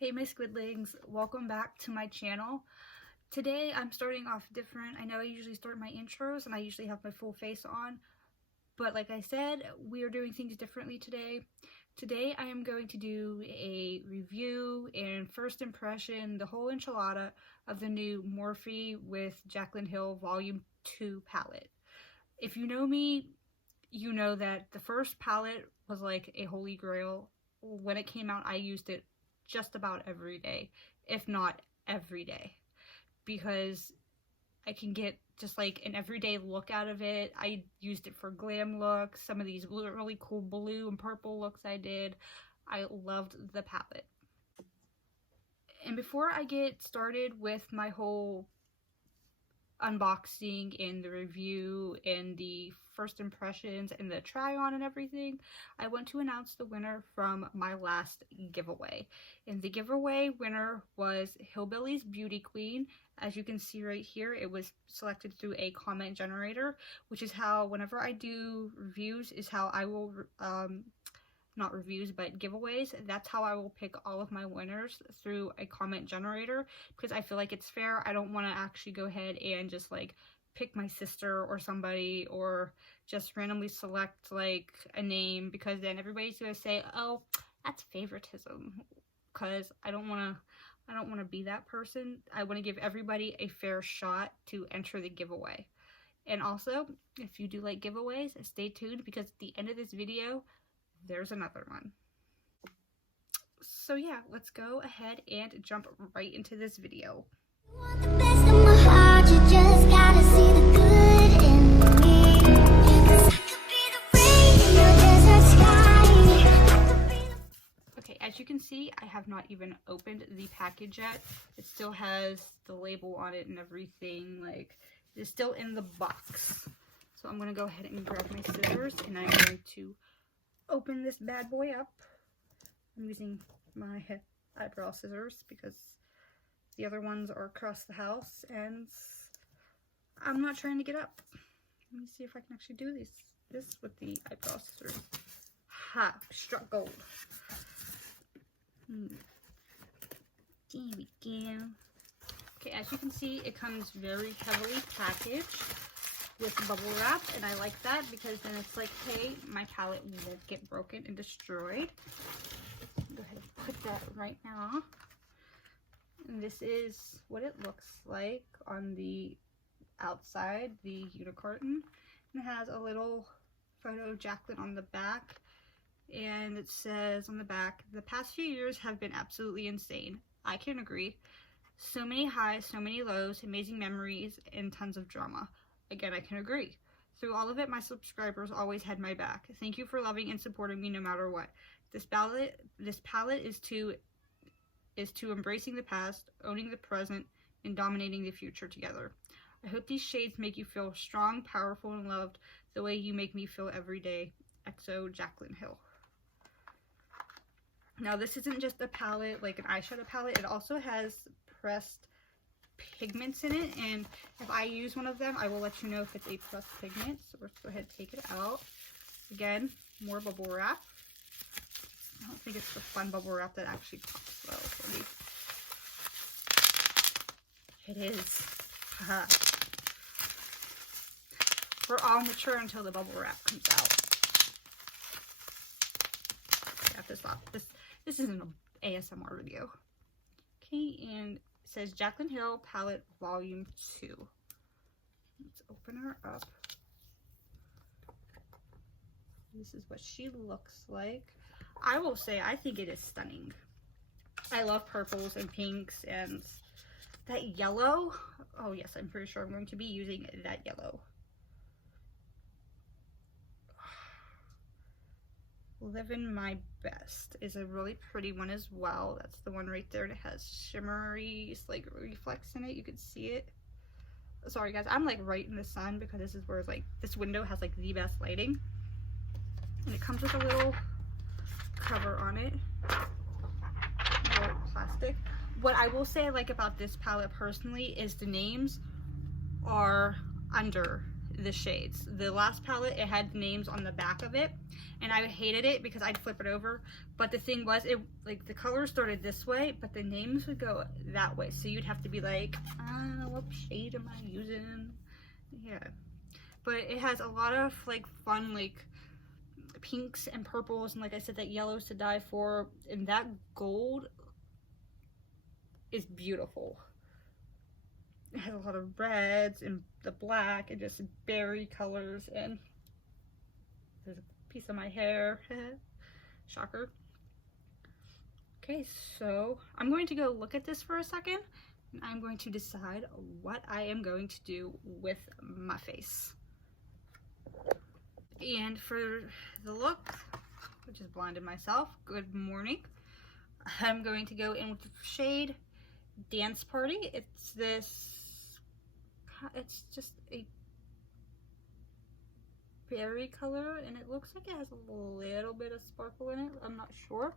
Hey my Squidlings, welcome back to my channel. Today I'm starting off different. I know I usually start my intros and I usually have my full face on, but like I said, we are doing things differently today. Today I am going to do a review and first impression, the whole enchilada of the new Morphe with Jaclyn Hill Volume 2 palette. If you know me, you know that the first palette was like a holy grail. When it came out, I used it just about every day, if not every day, because I can get just like an everyday look out of it. I used it for glam looks, some of these really cool blue and purple looks I did. I loved the palette. And before I get started with my whole unboxing and the review and the first impressions and the try on and everything, I want to announce the winner from my last giveaway. And the giveaway winner was Hillbilly's Beauty Queen. As you can see right here, it was selected through a comment generator, which is how whenever I do reviews is how I will not reviews but giveaways. That's how I will pick all of my winners, through a comment generator, because I feel like it's fair. I don't want to actually go ahead and just like pick my sister or somebody, or just randomly select like a name, because then everybody's gonna say, oh, that's favoritism, because I don't want to be that person. I want to give everybody a fair shot to enter the giveaway. And also, if you do like giveaways, stay tuned, because at the end of this video there's another one. So yeah, let's go ahead and jump right into this video. Okay, as you can see, I have not even opened the package yet. It still has the label on it and everything. Like, it's still in the box. So I'm gonna go ahead and grab my scissors, and I'm going to open this bad boy up. I'm using my eyebrow scissors because the other ones are across the house and I'm not trying to get up. Let me see if I can actually do this with the eyebrow scissors. Ha! Struck gold. There we go. Okay, as you can see, it comes very heavily packaged with bubble wrap, and I like that because then it's like, hey, my palette won't get broken and destroyed. Go ahead and put that right now. And this is what it looks like on the outside, the unicorn. It has a little photo of Jaclyn on the back, and it says on the back, the past few years have been absolutely insane. I can agree. So many highs, so many lows, amazing memories, and tons of drama. Again, I can agree. Through all of it, my subscribers always had my back. Thank you for loving and supporting me no matter what. This palette is to embracing the past, owning the present, and dominating the future together. I hope these shades make you feel strong, powerful, and loved the way you make me feel every day. XO Jaclyn Hill. Now, this isn't just a palette, like an eyeshadow palette. It also has pressed pigments in it, and if I use one of them, I will let you know if it's a pressed pigment. So let's go ahead and take it out. Again, more bubble wrap. I don't think it's the fun bubble wrap that actually pops though. It is. We're all mature until the bubble wrap comes out. I have to stop. This isn't an ASMR video. Okay, and it says Jaclyn Hill Palette Volume 2. Let's open her up. This is what she looks like. I will say, I think it is stunning. I love purples and pinks and that yellow. Oh yes, I'm pretty sure I'm going to be using that yellow. Living My Best is a really pretty one as well. That's the one right there, and it has shimmery like reflex in it. You can see it. Sorry guys, I'm like right in the sun because this is where like this window has like the best lighting. And it comes with a little cover on it, more plastic. What I will say I like about this palette personally is the names are under the shades. The last palette, it had names on the back of it, and I hated it because I'd flip it over. But the thing was, it like the colors started this way, but the names would go that way. So you'd have to be like, what shade am I using? Yeah. But it has a lot of like fun like pinks and purples, and like I said, that yellow's to die for, and that gold is beautiful. It has a lot of reds and the black and just berry colors, and there's a piece of my hair. Shocker. Okay, so I'm going to go look at this for a second, and I'm going to decide what I am going to do with my face. And for the look, I just blinded myself. Good morning. I'm going to go in with the shade Dance Party. It's just a berry color, and it looks like it has a little bit of sparkle in it. I'm not sure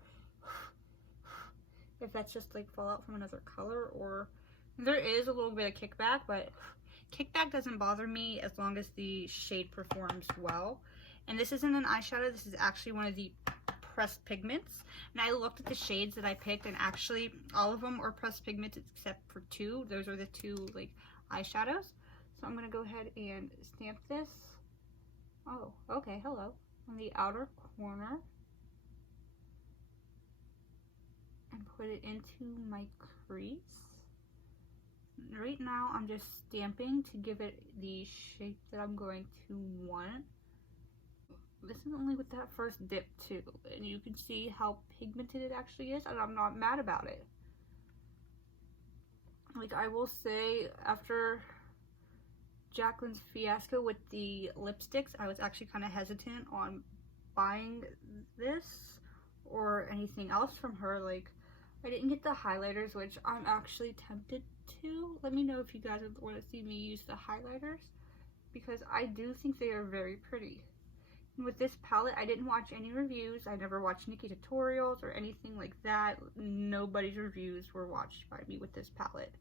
if that's just like fallout from another color, or there is a little bit of kickback, but kickback doesn't bother me as long as the shade performs well. And this isn't an eyeshadow, this is actually one of the pressed pigments. And I looked at the shades that I picked, and actually all of them are pressed pigments except for two. Those are the two like eyeshadows. So I'm gonna go ahead and stamp this. Oh, okay, hello. On the outer corner. And put it into my crease. Right now I'm just stamping to give it the shape that I'm going to want. This is only with that first dip too, and you can see how pigmented it actually is, and I'm not mad about it. Like, I will say, after Jaclyn's fiasco with the lipsticks, I was actually kind of hesitant on buying this or anything else from her. Like, I didn't get the highlighters, which I'm actually tempted to. Let me know if you guys would want to see me use the highlighters, because I do think they are very pretty. And with this palette, I didn't watch any reviews. I never watched Nikki tutorials or anything like that. Nobody's reviews were watched by me with this palette,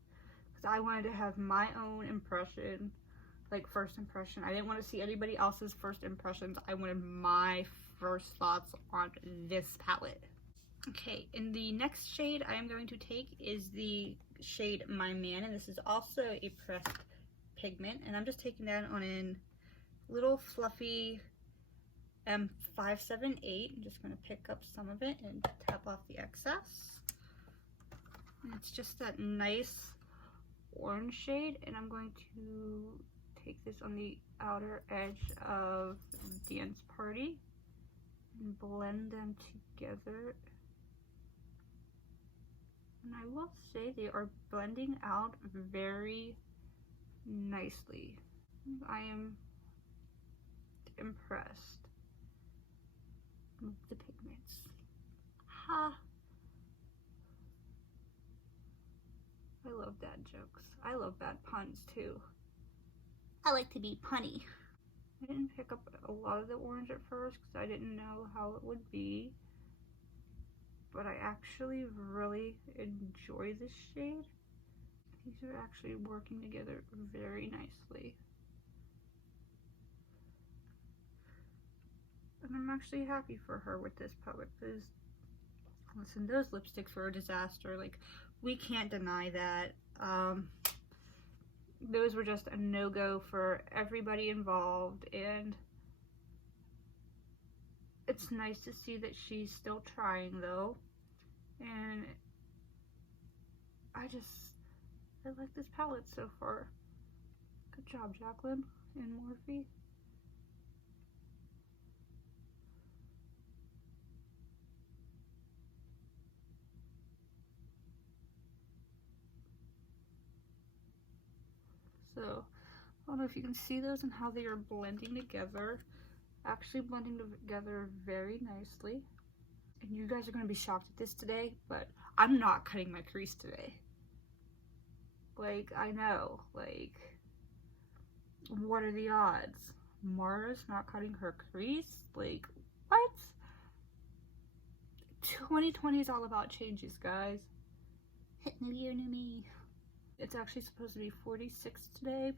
because I wanted to have my own impression, like first impression. I didn't want to see anybody else's first impressions. I wanted my first thoughts on this palette. Okay, and the next shade I am going to take is the shade My Man, and this is also a pressed pigment, and I'm just taking that on a little fluffy M578. I'm just going to pick up some of it and tap off the excess. And it's just that nice orange shade, and I'm going to take this on the outer edge of Dance Party and blend them together. And I will say they are blending out very nicely. I am impressed with the pigments. Ha! I love bad jokes. I love bad puns too. I like to be punny. I didn't pick up a lot of the orange at first because I didn't know how it would be, but I actually really enjoy this shade. These are actually working together very nicely. And I'm actually happy for her with this palette, because listen, those lipsticks were a disaster. Like, we can't deny that. Those were just a no-go for everybody involved, and it's nice to see that she's still trying though. And I like this palette so far. Good job, Jaclyn and Morphe. So, I don't know if you can see those and how they are blending together. Actually blending together very nicely. And you guys are going to be shocked at this today, but I'm not cutting my crease today. Like, I know, like, what are the odds? Mara's not cutting her crease? Like, what? 2020 is all about changes, guys. New year, new me. It's actually supposed to be 46 today.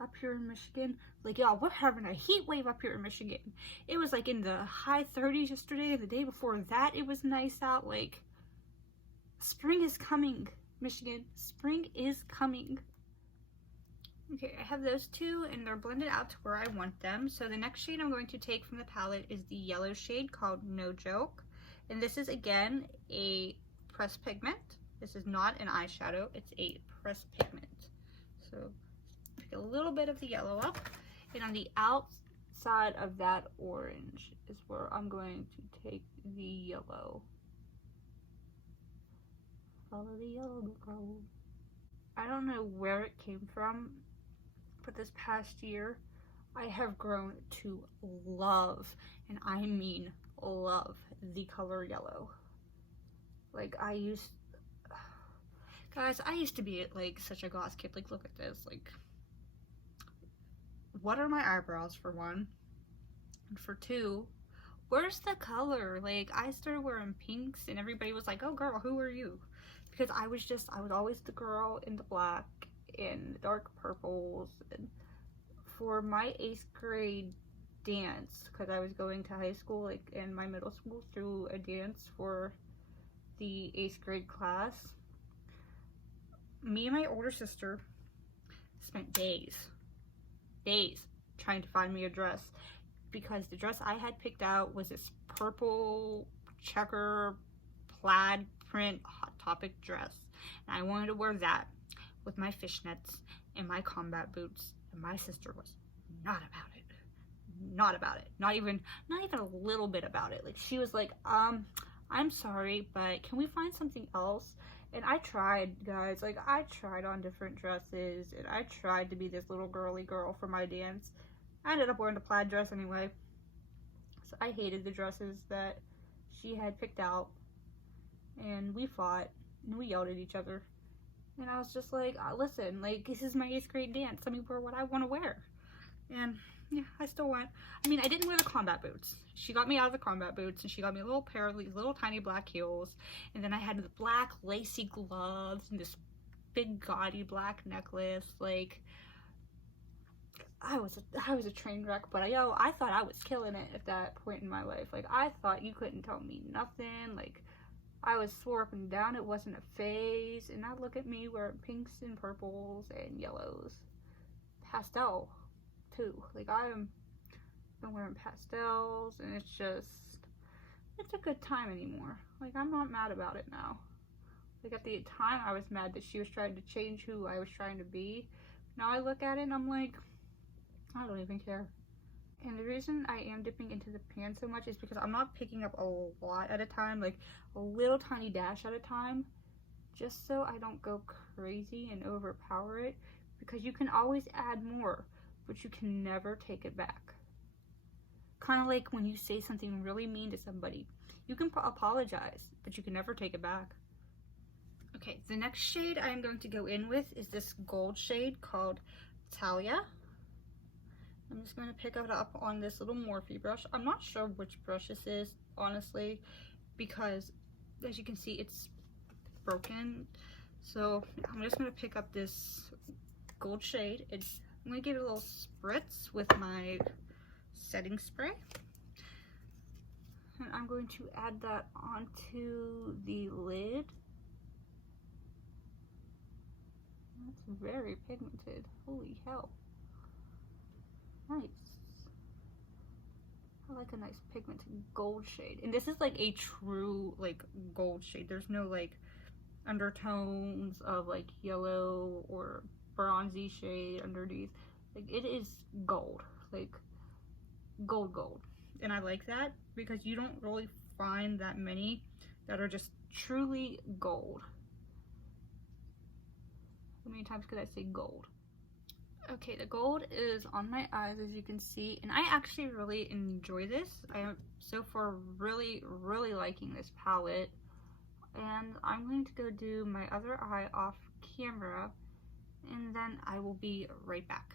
up here in Michigan. Like, y'all, we're having a heat wave up here in Michigan. It was like in the high 30s yesterday, and the day before that it was nice out. Like, spring is coming, Michigan. Spring is coming. Okay, I have those two, and they're blended out to where I want them. So the next shade I'm going to take from the palette is the yellow shade called No Joke. And this is, again, a pressed pigment. This is not an eyeshadow, it's a pressed pigment. So pick a little bit of the yellow up, and on the outside of that orange is where I'm going to take the yellow. Follow the yellow girl. I don't know where it came from, but this past year I have grown to love, and I mean love, the color yellow. Like, guys, I used to be like such a goth kid. Like, look at this. Like, what are my eyebrows, for one? And for two, where's the color? Like, I started wearing pinks and everybody was like, oh girl, who are you? Because I was always the girl in the black and dark purples. And for my 8th grade dance, because I was going to high school, like, and my middle school threw a dance for the 8th grade class, me and my older sister spent days trying to find me a dress, because the dress I had picked out was this purple checker plaid print Hot Topic dress, and I wanted to wear that with my fishnets and my combat boots, and my sister was not about it. Not even a little bit about it. Like, she was like, I'm sorry, but can we find something else? And I tried, guys. Like, I tried on different dresses, and I tried to be this little girly girl for my dance. I ended up wearing the plaid dress anyway. So I hated the dresses that she had picked out, and we fought, and we yelled at each other. And I was just like, listen, like, this is my 8th grade dance. Let me wear what I want to wear. And yeah, I still went. I mean, I didn't wear the combat boots. She got me out of the combat boots, and she got me a little pair of these little tiny black heels. And then I had the black lacy gloves and this big gaudy black necklace. Like, I was a train wreck, but I thought I was killing it at that point in my life. Like, I thought you couldn't tell me nothing. Like, I was swore up and down it wasn't a phase. And now look at me wearing pinks and purples and yellows. Pastel too. Like, I'm wearing pastels, and it's a good time anymore. Like, I'm not mad about it now. Like, at the time I was mad that she was trying to change who I was trying to be. Now I look at it and I'm like, I don't even care. And the reason I am dipping into the pan so much is because I'm not picking up a lot at a time, like a little tiny dash at a time, just so I don't go crazy and overpower it, because you can always add more, but you can never take it back. Kind of like when you say something really mean to somebody. You can apologize, but you can never take it back. Okay, the next shade I'm going to go in with is this gold shade called Talia. I'm just going to pick it up on this little Morphe brush. I'm not sure which brush this is, honestly, because as you can see, it's broken. So I'm just going to pick up this gold shade. I'm going to give it a little spritz with my setting spray. And I'm going to add that onto the lid. That's very pigmented. Holy hell. Nice. I like a nice pigmented gold shade. And this is like a true like gold shade. There's no like undertones of like yellow or bronzy shade underneath. Like, it is gold. Like, gold. And I like that because you don't really find that many that are just truly gold. How many times could I say gold? Okay, the gold is on my eyes, as you can see, and I actually really enjoy this. I am so far really liking this palette, and I'm going to go do my other eye off camera, and then I will be right back.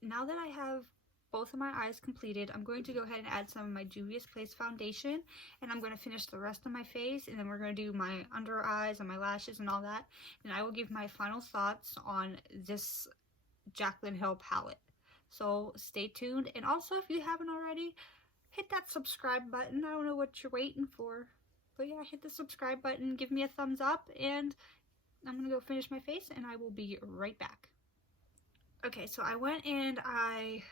Now that I have both of my eyes completed, I'm going to go ahead and add some of my Juvia's Place foundation, and I'm going to finish the rest of my face, and then we're going to do my under eyes and my lashes and all that, and I will give my final thoughts on this Jaclyn Hill palette. So stay tuned, and also if you haven't already, hit that subscribe button. I don't know what you're waiting for, but yeah, hit the subscribe button, give me a thumbs up, and I'm gonna go finish my face and I will be right back. Okay, so I went and I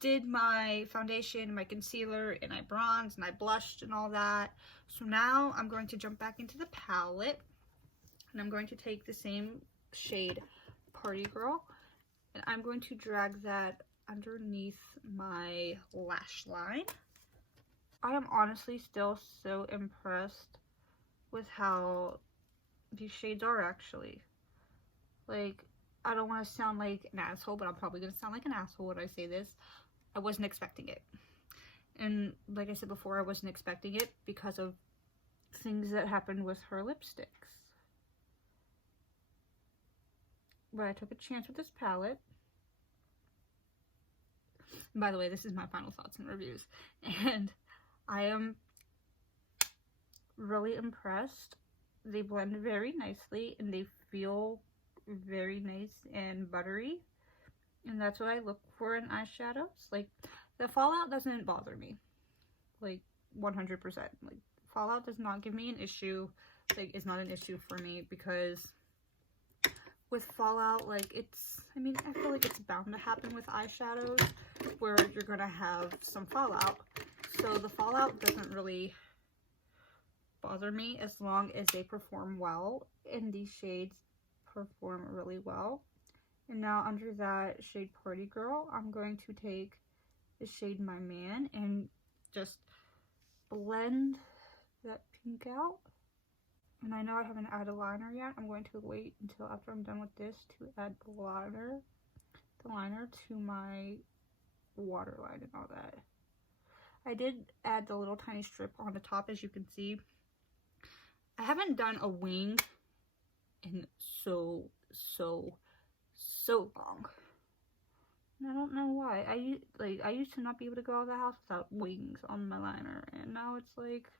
did my foundation, my concealer, and I bronzed and I blushed and all that. So now I'm going to jump back into the palette, and I'm going to take the same shade, Party Girl, and I'm going to drag that underneath my lash line. I am honestly still so impressed with how these shades are actually. Like, I don't want to sound like an asshole, but I'm probably going to sound like an asshole when I say this. I wasn't expecting it. And like I said before, I wasn't expecting it because of things that happened with her lipsticks. But I took a chance with this palette. And by the way, this is my final thoughts and reviews. And I am really impressed. They blend very nicely and they feel very nice and buttery, and that's what I look for in eyeshadows. Like, the fallout doesn't bother me, like 100%. Like, fallout does not give me an issue. Like, it's not an issue for me, because with fallout, like, it's, I mean, I feel like it's bound to happen with eyeshadows where you're gonna have some fallout. So the fallout doesn't really bother me as long as they perform well, and these shades perform really well. And now under that shade Party Girl, I'm going to take the shade My Man and just blend that pink out. And I know I haven't added liner yet. I'm going to wait until after I'm done with this to add the liner to my waterline and all that. I did add the little tiny strip on the top, as you can see. I haven't done a wing in so long. And I don't know why. I used to not be able to go out of the house without wings on my liner, and now it's like,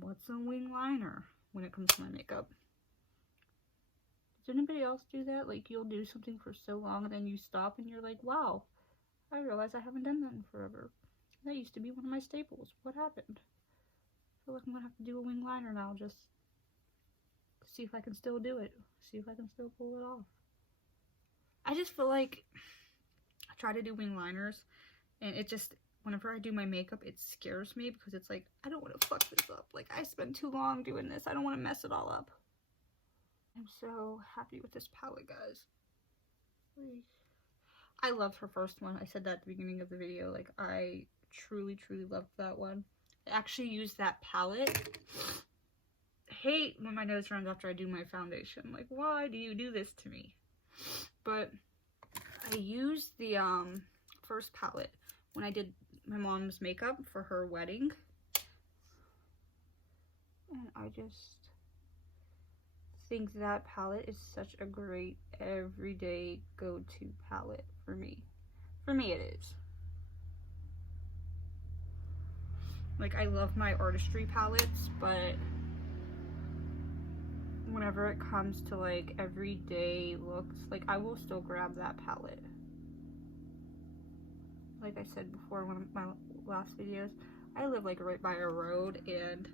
what's a wing liner when it comes to my makeup? Does anybody else do that? Like, you'll do something for so long and then you stop and you're like, wow, I realize I haven't done that in forever. That used to be one of my staples. What happened? I feel like I'm gonna have to do a wing liner now, just see if I can still do it. See if I can still pull it off. I just feel like I try to do wing liners and it just, whenever I do my makeup, it scares me because it's like, I don't want to fuck this up. Like, I spent too long doing this. I don't want to mess it all up. I'm so happy with this palette, guys. I loved her first one. I said that at the beginning of the video. Like, I truly loved that one. I actually used that palette. I hate when my nose runs after I do my foundation. Like, why do you do this to me? But I used the first palette when I did my mom's makeup for her wedding. And I just think that palette is such a great everyday go-to palette for me. For me, it is. Like, I love my artistry palettes, but whenever it comes to like everyday looks, like, I will still grab that palette. Like I said before in one of my last videos, I live like right by a road, and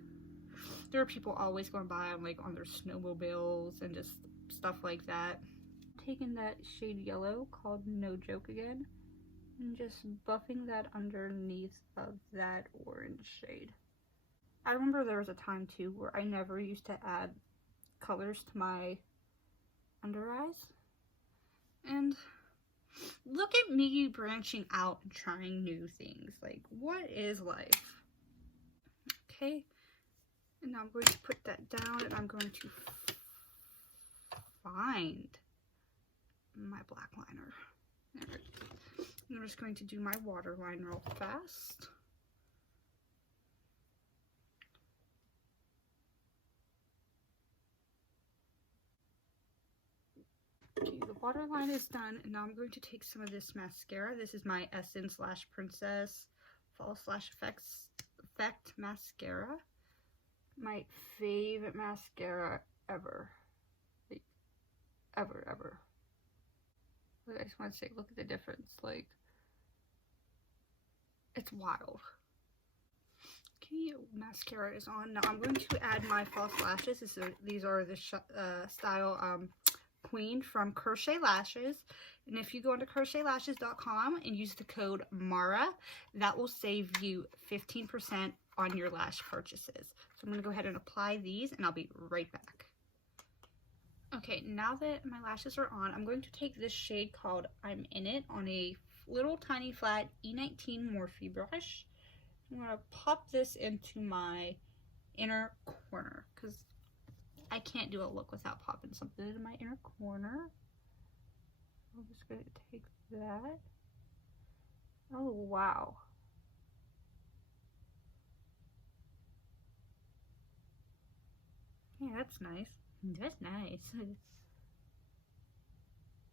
there are people always going by on like on their snowmobiles and just stuff like that. I'm taking that shade yellow called No Joke Again and just buffing that underneath of that orange shade. I remember there was a time too where I never used to add colors to my under eyes, and look at me branching out and trying new things. Like, what is life? Okay, and now I'm going to put that down, and I'm going to find my black liner. There it is. And I'm just going to do my waterline real fast. Okay, the waterline is done, and now I'm going to take some of this mascara. This is my Essence / Princess Fall / Effect mascara. My favorite mascara ever. Like, ever. Like, I just want to say, look at the difference. Like, it's wild. Okay, mascara is on. Now I'm going to add my false lashes. These are the style Queen from Kershae Lashes. And if you go into KershaeLashes.com and use the code MARA, that will save you 15% on your lash purchases. So I'm going to go ahead and apply these, and I'll be right back. Okay, now that my lashes are on, I'm going to take this shade called I'm In It on a little tiny flat E19 Morphe brush. I'm going to pop this into my inner corner because I can't do a look without popping something into my inner corner. I'm just going to take that. Oh, wow. Yeah, that's nice. That's nice.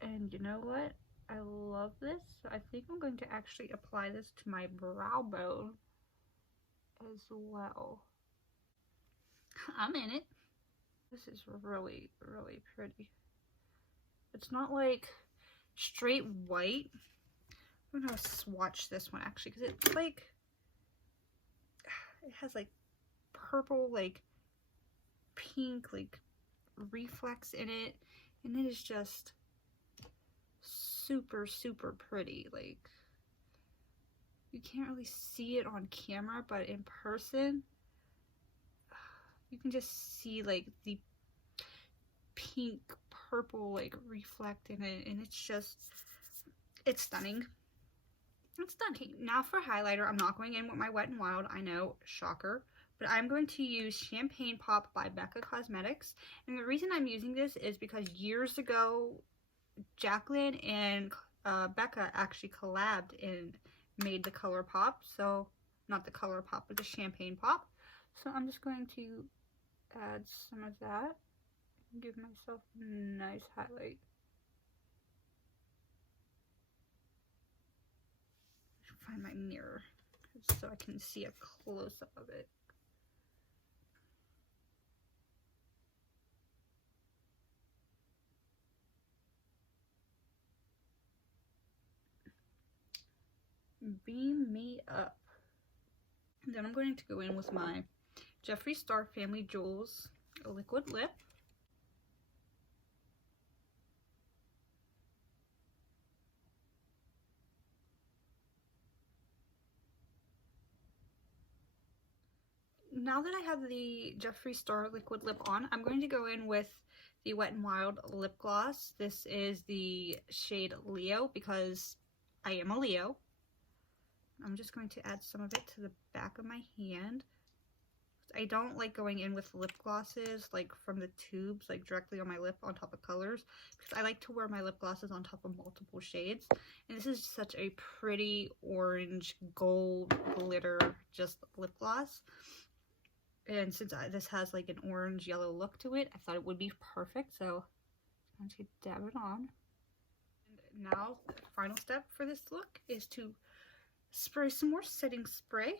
And you know what? I love this. So I think I'm going to actually apply this to my brow bone as well. I'm in it. This is really, really pretty. It's not like straight white. I'm gonna swatch this one actually because it's like, it has like purple, like pink, like reflex in it, and it is just super, super pretty. Like, you can't really see it on camera, but in person you can just see like the pink purple like reflect in it, and it's stunning. It's stunning. Now for highlighter, I'm not going in with my Wet n Wild, I know, shocker, but I'm going to use Champagne Pop by Becca Cosmetics. And the reason I'm using this is because years ago Jaclyn and Becca actually collabed and made the Color Pop. So not the Color Pop, but the Champagne Pop. So I'm just going to add some of that and give myself a nice highlight. Find my mirror so I can see a close-up of it. Beam me up. And then I'm going to go in with my Jeffree Star Family Jewels liquid lip. Now that I have the Jeffree Star liquid lip on, I'm going to go in with the Wet n Wild lip gloss. This is the shade Leo because I am a Leo. I'm just going to add some of it to the back of my hand. I don't like going in with lip glosses like from the tubes, like directly on my lip on top of colors, because I like to wear my lip glosses on top of multiple shades. And this is such a pretty orange gold glitter just lip gloss. And since this has like an orange yellow look to it, I thought it would be perfect. So I'm going to dab it on. And now the final step for this look is to spray some more setting spray.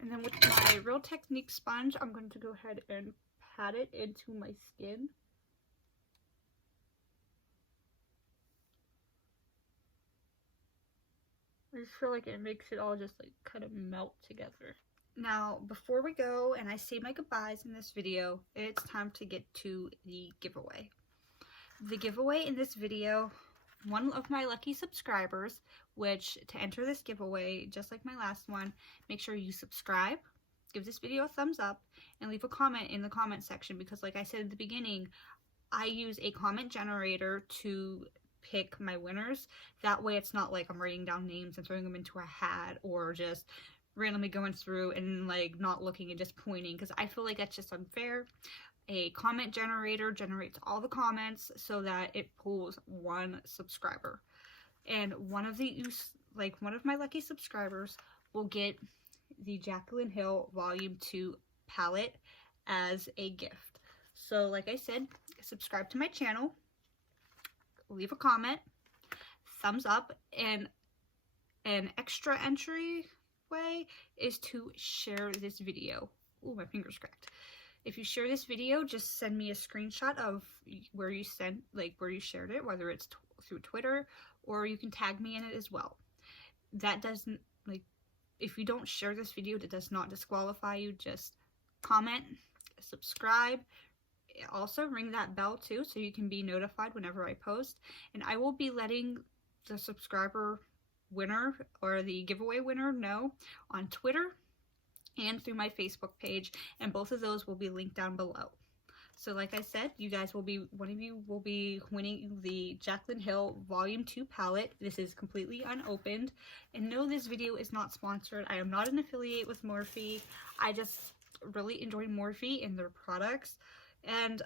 And then with my Real Technique sponge, I'm going to go ahead and pat it into my skin. I just feel like it makes it all just like kind of melt together. Now, before we go and I say my goodbyes in this video, it's time to get to the giveaway. The giveaway in this video, one of my lucky subscribers, which to enter this giveaway, just like my last one, make sure you subscribe, give this video a thumbs up, and leave a comment in the comment section, because like I said at the beginning, I use a comment generator to pick my winners. That way it's not like I'm writing down names and throwing them into a hat, or just randomly going through and like not looking and just pointing, because I feel like that's just unfair. A comment generator generates all the comments so that it pulls one subscriber, and one of my lucky subscribers will get the Jaclyn Hill Volume 2 palette as a gift. So like I said, subscribe to my channel, leave a comment, thumbs up, and an extra entry way is to share this video. Ooh, my finger's cracked. If you share this video, just send me a screenshot of where you shared it, whether it's through Twitter, or you can tag me in it as well. That doesn't, if you don't share this video, that does not disqualify you. Just comment, subscribe. Also ring that bell too, so you can be notified whenever I post. And I will be letting the subscriber winner or the giveaway winner know on Twitter and through my Facebook page, and both of those will be linked down below. So like I said, one of you will be winning the Jaclyn Hill Volume 2 palette. This is completely unopened, and no, this video is not sponsored. I am not an affiliate with Morphe. I just really enjoy Morphe and their products, and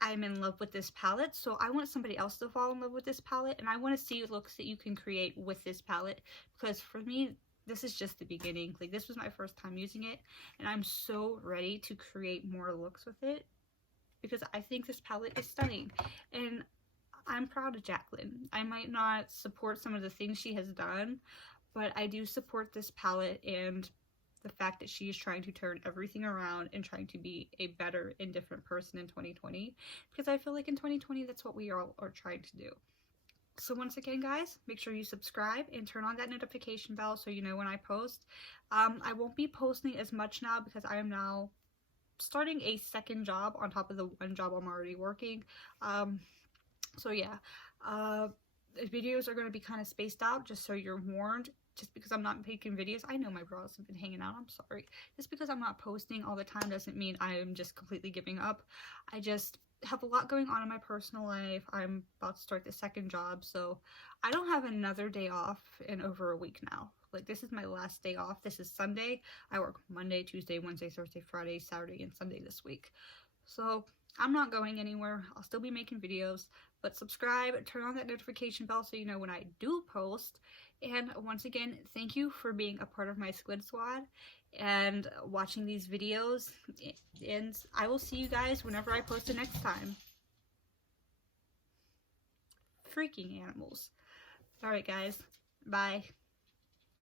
I'm in love with this palette, so I want somebody else to fall in love with this palette, and I want to see looks that you can create with this palette, because for me, this is just the beginning. This was my first time using it, and I'm so ready to create more looks with it, because I think this palette is stunning, and I'm proud of Jaclyn. I might not support some of the things she has done, but I do support this palette and the fact that she is trying to turn everything around and trying to be a better and different person in 2020, because I feel like in 2020 that's what we all are trying to do. So once again, guys, make sure you subscribe and turn on that notification bell so you know when I post. I won't be posting as much now because I am now starting a second job on top of the one job I'm already working. So yeah, the videos are going to be kind of spaced out, just so you're warned. Just because I'm not making videos, I know my bras have been hanging out, I'm sorry. Just because I'm not posting all the time doesn't mean I am just completely giving up. I just have a lot going on in my personal life. I'm about to start the second job, so I don't have another day off in over a week now. This is my last day off. This is Sunday. I work Monday, Tuesday, Wednesday, Thursday, Friday, Saturday, and Sunday this week. So I'm not going anywhere. I'll still be making videos, but subscribe, turn on that notification bell so you know when I do post. And once again, thank you for being a part of my Squid Squad and watching these videos, and I will see you guys whenever I post it next time. Freaking animals. Alright guys, bye.